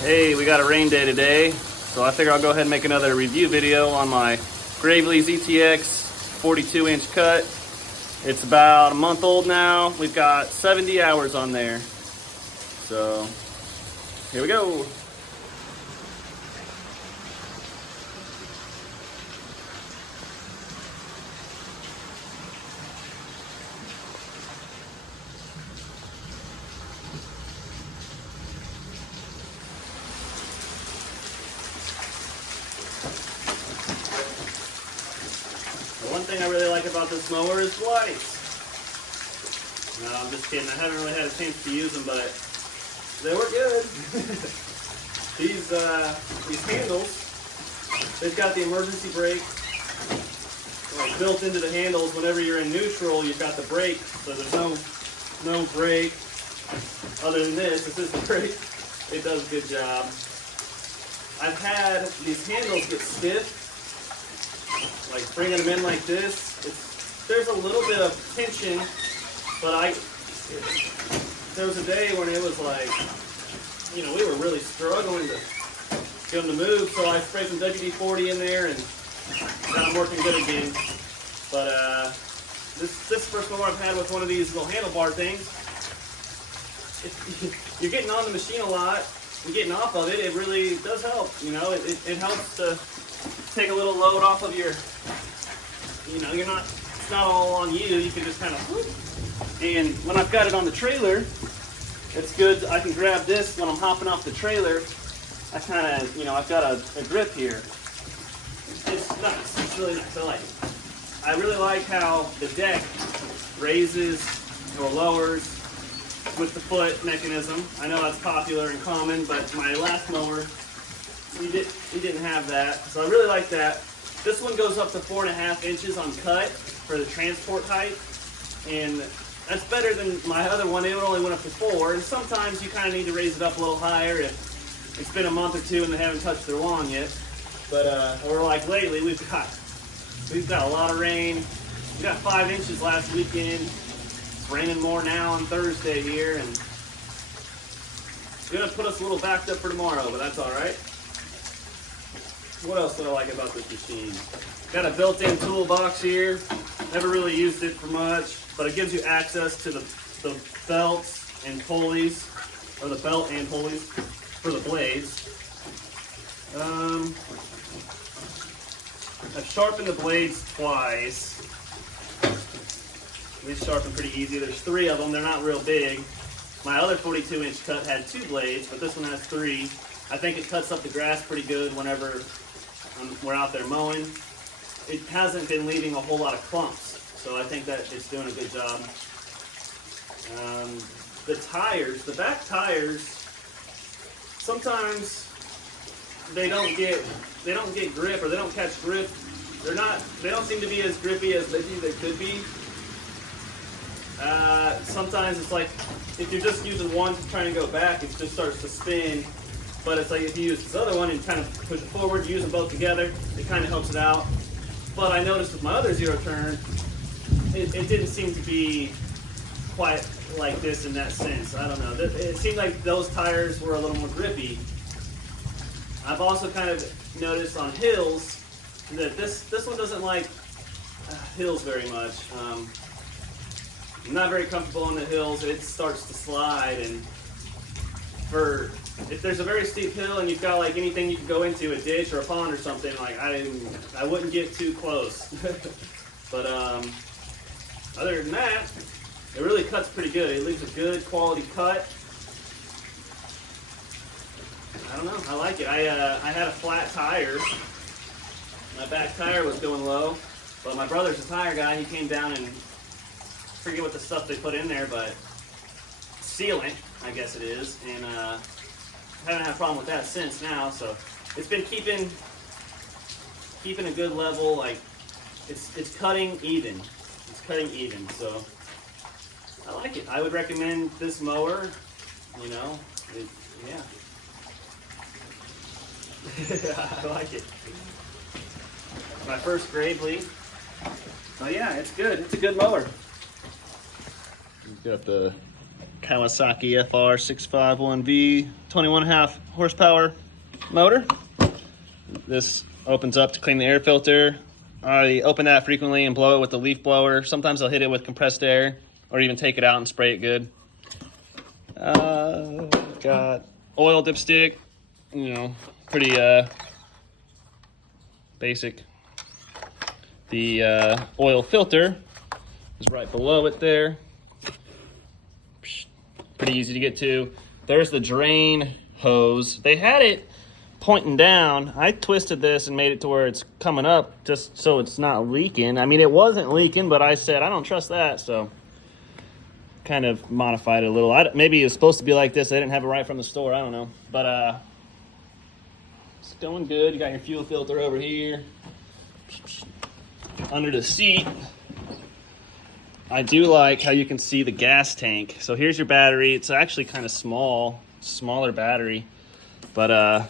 Hey, we got a rain day today, so I figure I'll go ahead and make another review video on my Gravely ZTX 42-inch cut. It's about a month old now. We've got 70 hours on there. So, here we go. The one thing I really like about this mower is lights. No, I'm just kidding. I haven't really had a chance to use them, but they were good. These handles, they've got the emergency brake like built into the handles. Whenever you're in neutral, you've got the brake, so there's no brake. Other than this is the brake. It does a good job. I've had these handles get stiff, like bringing them in like this. There's a little bit of tension, but there was a day when it was like, we were really struggling to get them to move, so I sprayed some WD-40 in there and got them working good again. But this first mower I've had with one of these little handlebar things, you're getting on the machine a lot, and getting off of it, it really does help. It helps to take a little load off of your, it's not all on you. You can just kind of whoop. And when I've got it on the trailer, it's good. I can grab this when I'm hopping off the trailer. I kind of, I've got a grip here. It's nice. It's really nice. I like it. I really like how the deck raises or lowers with the foot mechanism. I know that's popular and common, but my last mower, we didn't have that. So I really like that. This one goes up to 4.5 inches on cut for the transport height. And that's better than my other one. It only went up to 4. And sometimes you kind of need to raise it up a little higher if it's been a month or two and they haven't touched their lawn yet. But or like lately, we've got a lot of rain. We got 5 inches last weekend. It's raining more now on Thursday here, and it's gonna put us a little backed up for tomorrow, but that's all right. What else do I like about this machine? Got a built-in toolbox here. Never really used it for much, but it gives you access to the belts and pulleys, or the belt and pulleys for the blades. I've sharpened the blades twice. These sharpen pretty easy. There's 3 of them. They're not real big. My other 42-inch cut had 2 blades, but this one has 3. I think it cuts up the grass pretty good whenever we're out there mowing. It hasn't been leaving a whole lot of clumps, so I think that it's doing a good job. The tires, the back tires, sometimes they don't get grip, or they don't catch grip. They don't seem to be as grippy as maybe they could be. Sometimes it's like if you're just using one to try and go back, it just starts to spin. But it's like if you use this other one and kind of push it forward, use them both together, it kind of helps it out. But I noticed with my other zero turn, it didn't seem to be quite like this in that sense. I don't know. It seemed like those tires were a little more grippy. I've also kind of noticed on hills that this one doesn't like hills very much. I'm not very comfortable on the hills. It starts to slide, and if there's a very steep hill and you've got like anything you can go into, a ditch or a pond or something, like I wouldn't get too close. But other than that, it really cuts pretty good. It leaves a good quality cut. I don't know. I like it. I had a flat tire. My back tire was going low, but my brother's a tire guy. He came down and I forget what the stuff they put in there, but sealant, I guess it is, and haven't had a problem with that since now. So it's been keeping a good level. Like it's cutting even. It's cutting even. So I like it. I would recommend this mower. Yeah. I like it. My first Gravely. So yeah, it's good. It's a good mower. You've got the Kawasaki FR651V 21.5 horsepower motor. This opens up to clean the air filter. I open that frequently and blow it with the leaf blower. Sometimes I'll hit it with compressed air or even take it out and spray it good. Got oil dipstick, you know, pretty basic. The oil filter is right below it there. Pretty easy to get to. There's the drain hose. They had it pointing down. I twisted this and made it to where it's coming up just so it's not leaking. I mean, it wasn't leaking, but I said I don't trust that, so kind of modified it a little. Maybe it's supposed to be like this. They didn't have it right from the store. I don't know, but it's going good. You got your fuel filter over here. Under the seat, I do like how you can see the gas tank. So here's your battery. It's actually kind of smaller battery, but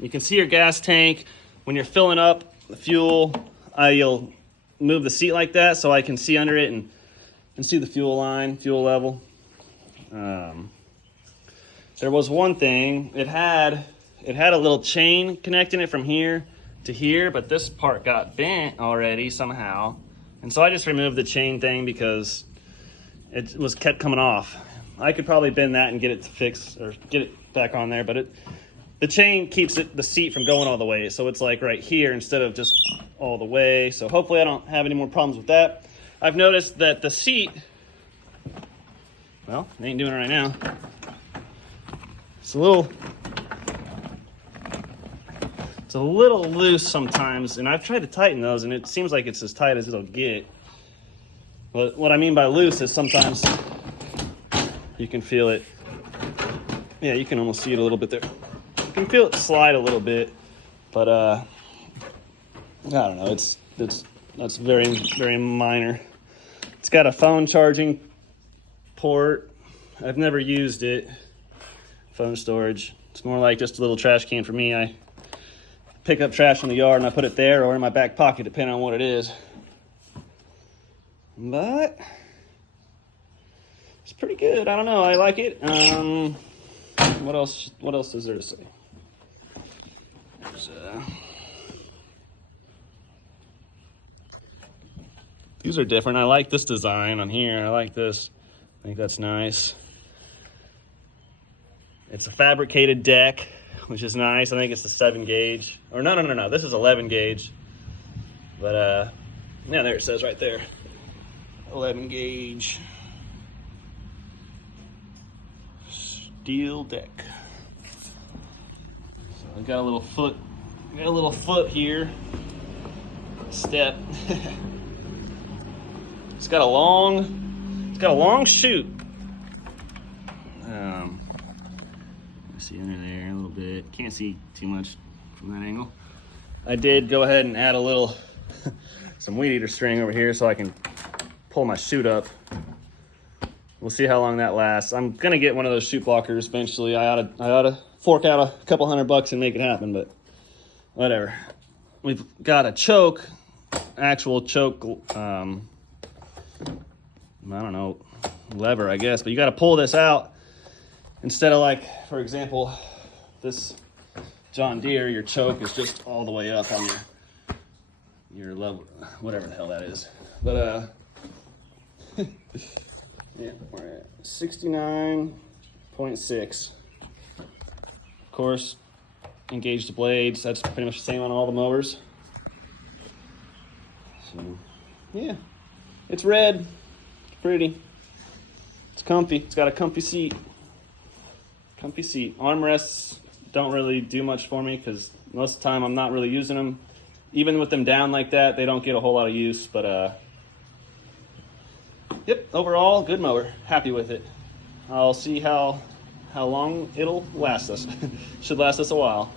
you can see your gas tank. When you're filling up the fuel, you'll move the seat like that so I can see under it and see the fuel line, fuel level. There was one thing. It had a little chain connecting it from here to here, but this part got bent already somehow. And so I just removed the chain thing because it was kept coming off. I could probably bend that and get it fixed or get it back on there, but the chain keeps the seat from going all the way. So it's like right here instead of just all the way. So hopefully I don't have any more problems with that. I've noticed that the seat, well, it ain't doing it right now. It's a little loose sometimes, and I've tried to tighten those, and it seems like it's as tight as it'll get. But what I mean by loose is sometimes you can feel it. Yeah, you can almost see it a little bit there. You can feel it slide a little bit, but I don't know. That's very, very minor. It's got a phone charging port. I've never used it. Phone storage. It's more like just a little trash can for me. I pick up trash in the yard and I put it there or in my back pocket, depending on what it is. But it's pretty good. I don't know. I like it. What else? What else is there to say? These are different. I like this design on here. I like this. I think that's nice. It's a fabricated deck, which is nice. I think it's the 7 gauge. Or no. This is 11 gauge. But yeah, there it says right there. 11 gauge steel deck. So I got a little foot here. Step. It's got a long chute. See under there a little bit. Can't see too much from that angle. I did go ahead and add a little some weed eater string over here so I can pull my chute up. We'll see how long that lasts. I'm gonna get one of those chute blockers eventually. I ought to fork out a couple $100 and make it happen, but whatever. We've got a choke, actual choke. I don't know, lever, I guess, but you got to pull this out instead of, like, for example, this John Deere. Your choke is just all the way up on your level, whatever the hell that is. But yeah, we're at 69.6. Of course, engage the blades. That's pretty much the same on all the mowers. So yeah, it's red. Pretty. It's comfy. It's got a comfy seat. Comfy seat. Armrests don't really do much for me because most of the time I'm not really using them. Even with them down like that, they don't get a whole lot of use. But yep, overall, good mower. Happy with it. I'll see how long it'll last us. Should last us a while.